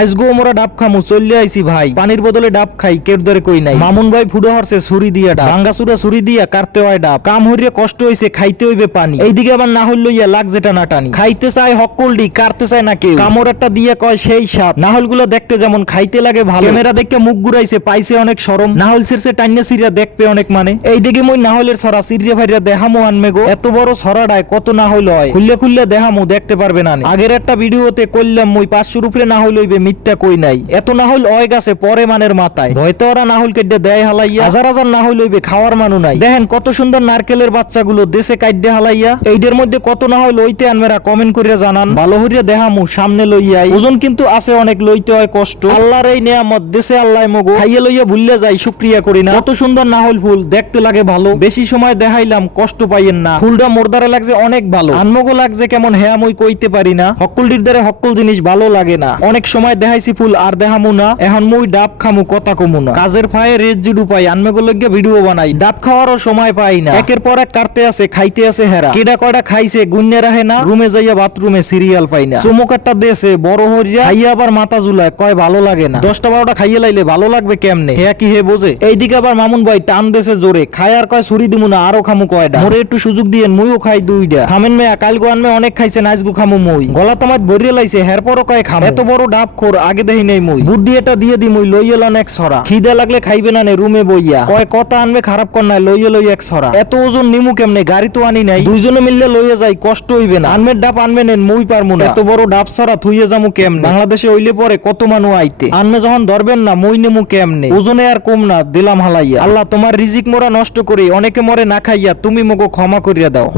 আজগো মোরা ডাব খামু চলে আইছি ভাই পানির বদলে ডাব খাই কের দরে কই নাই মামুন ভাই ফুডো হরছে ছুরি দিয়া ডাব ভাঙ্গা চুরা ছুরি দিয়া কাটতে হয় ডাব কাম হইরে কষ্ট হইছে খাইতে হইবে পানি এইদিকে আবার না হইল ইয়া লাগ যেটা না টানি খাইতে চায় হকলডি কাটতে চায় না কেউ কামড় একটা দিয়ে কয় সেই সাপ নাহল গুলো দেখতে যেমন খাইতে লাগে ভালো ক্যামেরা দেখে মুখ ঘুরাইছে পাইছে অনেক শরম নাহল ছিড়ছে টাইনে সিরিয়া দেখবে অনেক মানে এইদিকে মই নাহলের ছড়া সিরিয়া ভাইরা দেখামু আনমে গো এত বড় ছড়াটায় কত না হইল হয় খুললে খুললে দেখামু দেখতে পারবে না আগের একটা ভিডিওতে কইলাম মই 500 উপরে না হইল হইবে মিথ্যা কই নাই এত না হইল অয় গাছে পরে মানের মাথায় হয়তো ওরা না হইল কেটে দেয় হালাইয়া হাজার হাজার না হইল হইবে খাওয়ার মানু নাই দেখেন কত সুন্দর নারকেলের বাচ্চাগুলো দেশে কাইডে হালাইয়া এইদের মধ্যে কত না হইল ওইতে আনমেরা কমেন্ট করিয়া জানান ভালো হইয়া দেখামু সামনে লইয়াই ওজন কিন্তু আছে অনেক লইতে হয় কষ্ট আল্লাহর এই নিয়ামত দেশে আল্লাহ মগো খাইয়ে লইয়া ভুললে যাই শুকরিয়া করি না কত সুন্দর না হইল ফুল দেখতে লাগে ভালো বেশি সময় দেখাইলাম কষ্ট পাইয়েন না ফুলটা মোরদারে লাগছে অনেক ভালো আনমগো লাগছে কেমন হ্যাঁ মই কইতে পারি না হকলডির দ্বারে হকল জিনিস ভালো লাগে না অনেক সময় দেখাইছি ফুল আর দেখামু না এখন মই ডাব খামু কথা কমু না কাজের ফায়ে রেজ জুডু পাই আনমেগো লইয়া ভিডিও বানাই ডাব খাওয়ারও সময় পাই না একের পর এক কাটতে আছে খাইতে আছে হেরা কেডা কয়টা খাইছে গুন্নে রাখে না রুমে যাইয়া বাথরুমে সিরিয়াল পাই না চমক একটা দেশে বড় হইয়া খাইয়া আবার মাথা জুলায় কয় ভালো লাগে না 10টা 12টা খাইয়ে লাইলে ভালো লাগবে কেমনে হে কি হে বোঝে এইদিকে আবার মামুন ভাই টান দেশে জোরে খায় আর কয় ছুরি দিমু না আরো খামু কয়ডা মোরে একটু সুযোগ দিয়েন মুইও খাই দুইটা থামেন মেয়া কালগো আনমে অনেক খাইছে নাইজগু খামু মই গলা তামাত ভরিয়ে লাইছে হেরপরও কয় খাম এত বড় ডাব খোর আগে দেহি নেই মই বুদ্ধি এটা দিয়ে দি মই লইয়েলান এক ছড়া খিদা লাগলে খাইবে না নে রুমে বইয়া কয় কথা আনবে খারাপ কর নাই লইয়ে লই এক ছড়া এত ওজন নিমু কেমনে গাড়ি তো আনি নাই দুইজনে মিললে লইয়ে যাই কষ্ট হইবে না আনমের ডাব আনবে নেন মই পারমু না এত বড় ডাব ছড়া থুইয়ে যামু কেমনে বাংলাদেশে হইলে পরে কত মানু আইতে আনমে যখন ধরবেন না মই নেমু কেমনে ওজনে আর কম না দিলাম হালাইয়া আল্লাহ তোমার রিজিক মোরা নষ্ট করি অনেকে মরে না খাইয়া তুমি মগো ক্ষমা করিয়া দাও।